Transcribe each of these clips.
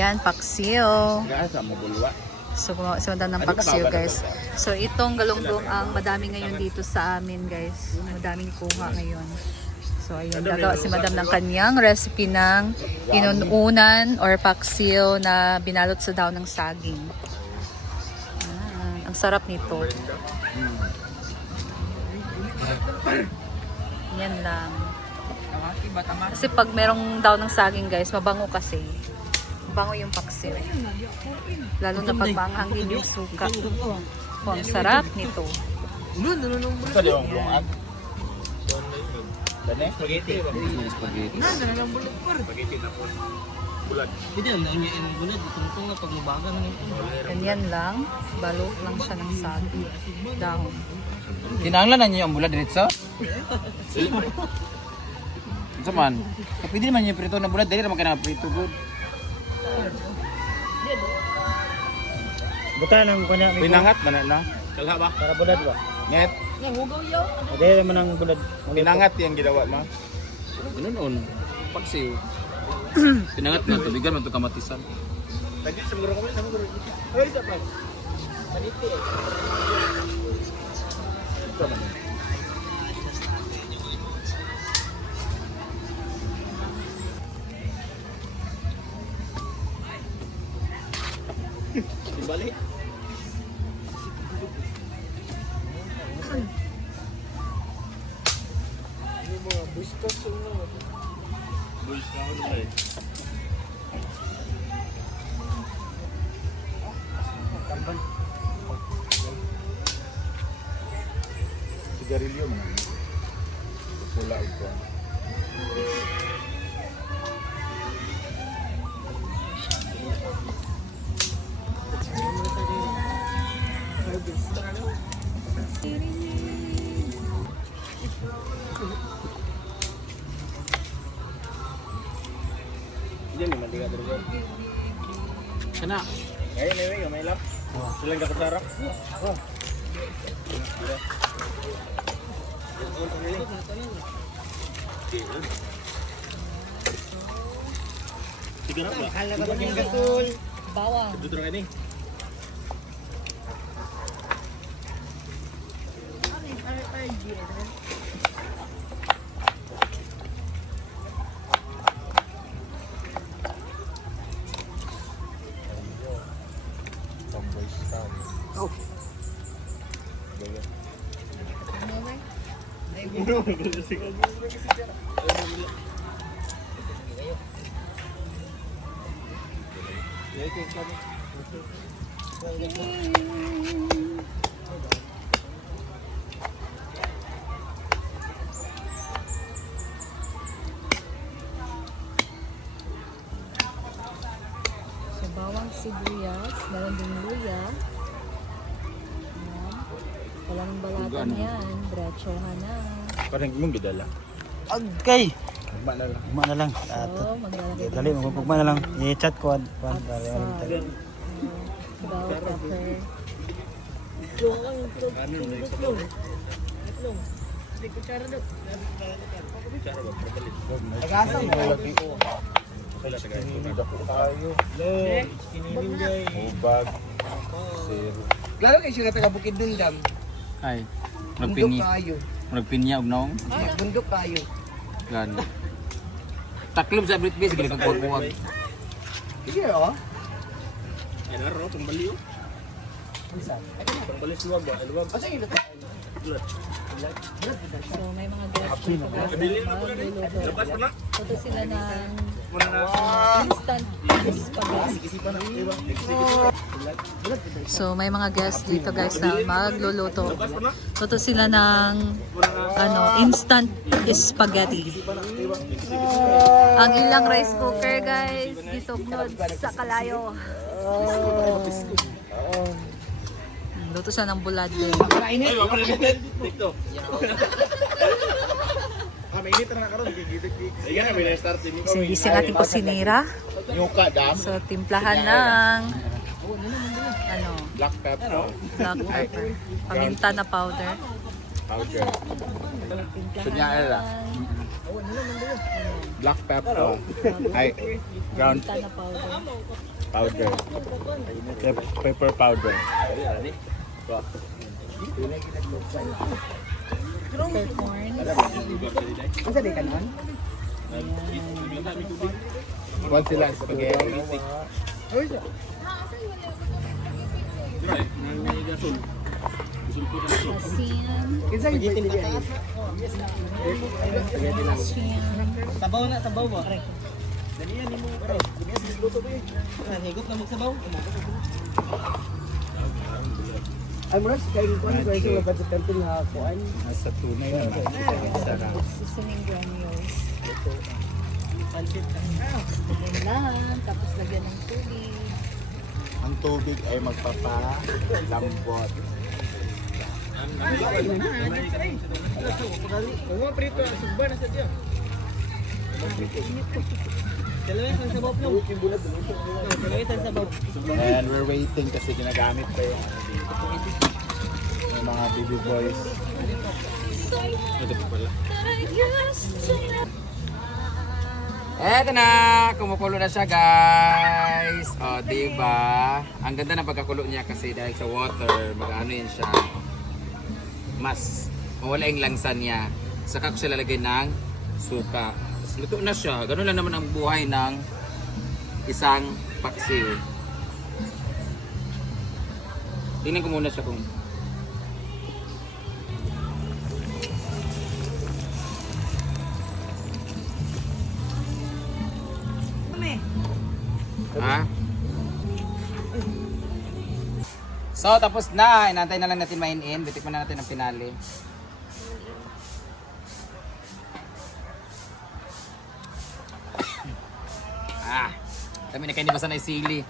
Ayan, paksiw. Gasa mo bulwa. So, gumawa si Madam ng paksiw, guys. So, itong galunggong ang madami ngayon dito sa amin, guys. Madaming kuha ngayon. So, ayun, gagawa si Madam ng kanyang recipe ng inununan or paksiw na binalot sa daon ng saging. Ang sarap nito. Yan lang. Kasi pag merong daon ng saging, guys, mabango kasi. Mabango yung paksiw. Lalo na pag maanghangin yung suka. Oh, ang sarap nito. Ito yung buwan. Dane? Spaghetti. Spaghetti. Spaghetti na po. Bulat. Hindi, ang nangyayang bulat. Itong nga pag mabaga ng ito. Ganyan lang. Balot lang siya ng saging. Dahon. Tinanglan na niyo ang bulat diretso? Sa man. Pwede naman yung prito na bulat. Dali naman ka na prito good. Buta nang kunya may Pinangat man na. Kalha ba? para bulad ba? Nget. Dahil man ang bulad. Pinangat yung ginawa mo. Ganoon. Pagsiw. Pinangat na. Tubigan man ito kamatisan. Lagi sa muro kami, sa muro. Ay, isa pa. Paniti eh. Balik. Sigarilyo man. Pula ito. Hindi naman di ka dito. Kana. Ngayon, may lap. Silang kakasarap. Sige na ba? Hala ka maging gasol. Bawang. Dito rin ini. So, bawang sibuyas. Meron din luya. Ayan. Walang balatan yan. Diretsohan na. Parang mong gidala. Okay. Magma na lang. Uma na lang. So, maglalagay Dali, magpugma na lang. I-chat ko. bawang pepper. Tagasang mo. Ubag. Zero. Lalo kayo siya taga Bukid Dundam. Ay. Bundok kayo. Magpinya og naong. Bundok kayo. Gan. Taklob sa Britbis gili kag kuwag. Sige oh. Yan aro, pambaliw. Isa. Pambaliw suwag ba? Aluwag. Asa yun? So, may mga guests dito guys na magluluto. Dapat pa na. Ito sila ng Muna na. instant spaghetti. So, may mga guests dito guys na magluluto. Ito sila ng instant spaghetti. Ang ilang rice cooker guys, isugnod sa kalayo. Luto siya ng bulad din. Ay, mapalimit. Dito. Mainit na nakaroon. Ayan na, may na-start din. Gising ating kusinira. Nyuka, dam. So, timplahan ng Black pepper. black pepper. Paminta na powder. Powder. Sunya, Ella. Black pepper. Ay, ground Tana powder. powder. Pepper powder. Peppercorn. Ang sabi ka nun? One sila spaghetti. Asin. Kinsa yung pwede ay? Asin. Sabaw na, sabaw ba? Dalian ni mo. Higop na magsabaw. Ay, mura si kain ko. Ano guys yung labad sa temple nga kuan? Nasa tunay na. Sarap. Seasoning granules. Pansit. Lagyan lang. Tapos lagyan ng tubig. Ang tubig ay magpapalambot. Mga prito, sugba na sa diya. Dalawin sa sabaw no. Dalawin sa sabaw. And we're waiting kasi ginagamit pa yung mga baby boys. Ito pa pala. Eto na! Kumukulo na siya, guys! O, diba? Ang ganda ng pagkakulo niya kasi dahil sa water, mag-ano yan siya. Mas mawala yung langsa niya. Saka ko siya lalagay ng suka. Tapos luto na siya. Ganun lang naman ang buhay ng isang paksiw. Tingnan ko muna siya kung... Ha? So, tapos na. Inantay na lang natin main-in. Bitikman na natin ang pinali. Kami na kayo ni Basa na sili.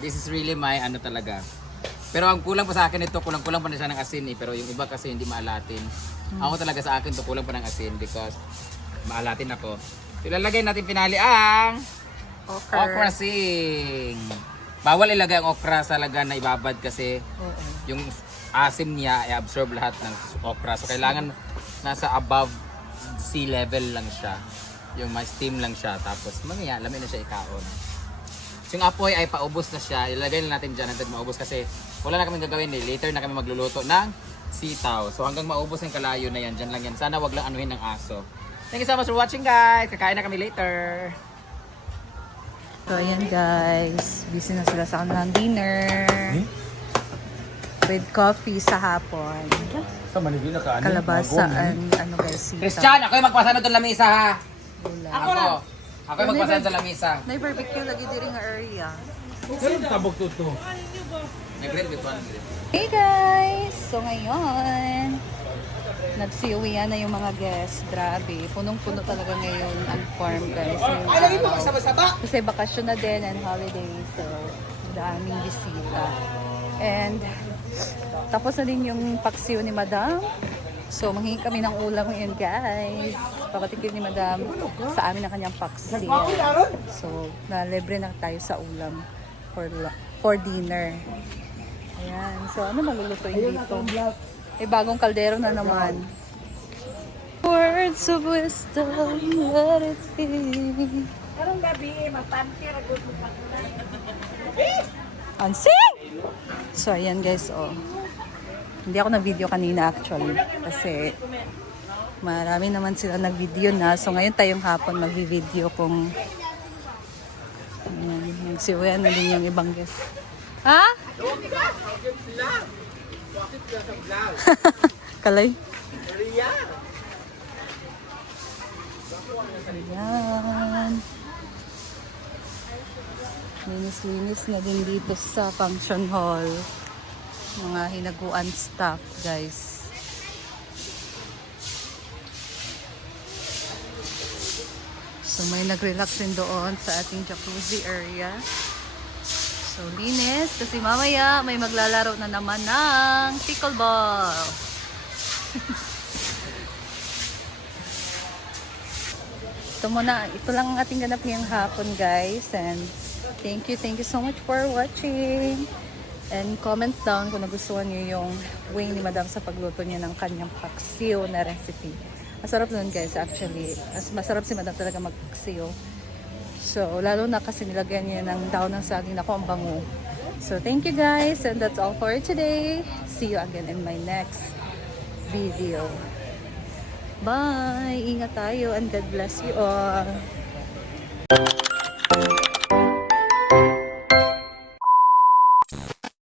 This is really my ano talaga. Pero ang kulang pa sa akin ito, kulang-kulang pa na siya ng asin eh. Pero yung iba kasi hindi maalatin. Ako talaga sa akin to kulang pa ng asin because maalatin ako. Ilalagay natin pinali ang okra sing. Bawal ilagay ang okra sa lagan na ibabad kasi yung asim niya ay absorb lahat ng okra. So kailangan nasa above sea level lang siya. Yung may steam lang siya. Tapos mamaya lamin na siya ikaon. So, yung apoy ay paubos na siya. Ilagay na natin dyan hanggang maubos kasi wala na kami gagawin eh. Later na kami magluluto ng sitaw. So hanggang maubos yung kalayo na yan. Dyan lang yan. Sana wag lang anuhin ng aso. Thank you so much for watching, guys. Kakain na kami later. So, ayan guys. Busy na sila sa kanilang dinner. With coffee sa hapon. Sa Manila na kaano? Kalabasa and ano guys, sitaw. Christian, ako yung magpasano doon lamisa ha. Gulay. Ako yung magpasano sa lamisa. May-barbecue lagi diri nga area. Saan tabog to? Nag-grill with one. Hey guys! So ngayon, nagsiuwian na yung mga guests. Grabe, punong-puno talaga ngayon ang farm guys. Ngayong araw. Kasi bakasyon na din and holiday. So, daming bisita. And, tapos na din yung paksiw ni Madam. So, manghingi kami ng ulam ngayon guys. Papatikin ni Madam sa amin ang kanyang paksiw. So, nalibre na tayo sa ulam for dinner. Ayan. So, ano malulutuin dito? Eh, bagong kaldero na naman. Words of wisdom, let it be. Karong gabi, mapantir ako. Ansing! So, ayan guys, oh. Hindi ako nag-video kanina actually. Kasi, marami naman sila nag-video na. So, ngayon tayong hapon mag-video kung nagsiuwian na din yung ibang guest. Ha? Kalay? Ayan. Linis-linis na din dito sa function hall. Mga hinaguan staff, guys. So, may nag-relax din doon sa ating jacuzzi area. So, linis. Kasi mamaya may maglalaro na naman ng pickleball. Ito lang ang ating ganap ngayong hapon, guys. And thank you so much for watching. And comment down kung nagustuhan niyo yung way ni Madam sa pagluto niya ng kanyang paksiw na recipe. Masarap nun guys actually. Masarap si Madam talaga magsiyo. So, lalo na kasi nilagyan niya ng daon ng saging. Ako ang bango. So, thank you guys. And that's all for today. See you again in my next video. Bye! Ingat tayo and God bless you all.